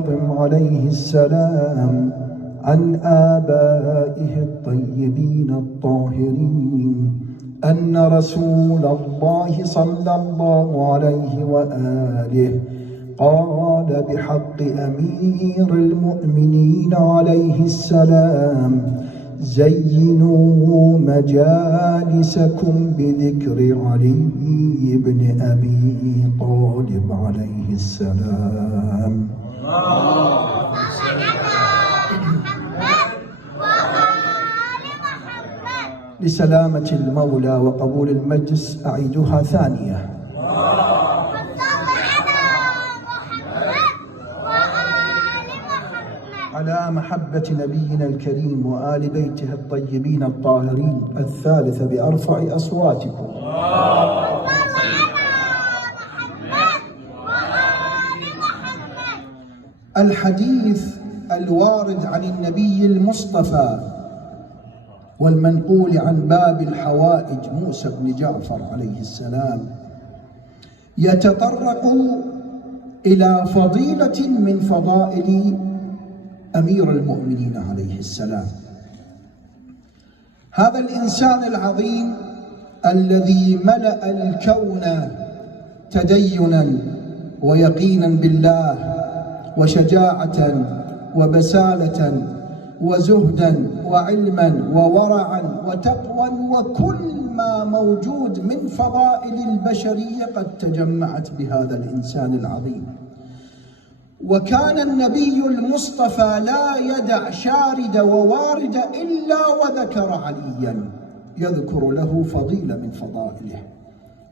الكاظم عليه السلام عن آبائه الطيبين الطاهرين أن رسول الله صلى الله عليه وآله قال بحق أمير المؤمنين عليه السلام: زينوا مجالسكم بذكر علي بن أبي طالب عليه السلام. لسلامة المولى وقبول المجلس أعيدها ثانية. على محبة نبينا الكريم وآل بيته الطيبين الطاهرين الثالثة بأرفع أصواتكم. الحديث الوارد عن النبي المصطفى والمنقول عن باب الحوائج موسى بن جعفر عليه السلام يتطرق إلى فضيلة من فضائل أمير المؤمنين عليه السلام. هذا الإنسان العظيم الذي ملأ الكون تدينا ويقينا بالله وشجاعة وبسالة وزهدا وعلما وورعا وتقوى وكل ما موجود من فضائل البشرية قد تجمعت بهذا الإنسان العظيم. وكان النبي المصطفى لا يدع شارد ووارد إلا وذكر عليا، يذكر له فضيلة من فضائله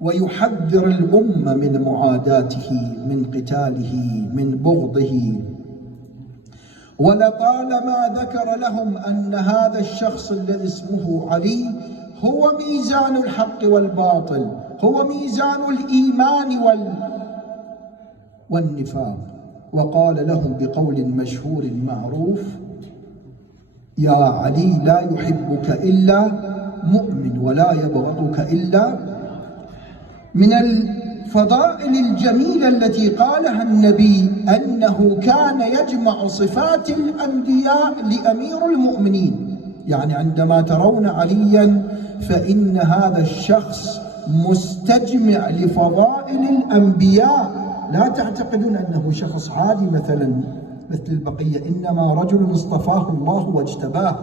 ويحذر الأمة من معاداته، من قتاله، من بغضه. ولطالما ذكر لهم أن هذا الشخص الذي اسمه علي هو ميزان الحق والباطل، هو ميزان الإيمان والنفاق. وقال لهم بقول مشهور معروف: يا علي لا يحبك إلا مؤمن ولا يبغضك إلا. من الفضائل الجميلة التي قالها النبي أنه كان يجمع صفات الأنبياء لأمير المؤمنين، يعني عندما ترون عليا فإن هذا الشخص مستجمع لفضائل الأنبياء، لا تعتقدون أنه شخص عادي مثل البقية، إنما رجل اصطفاه الله واجتباه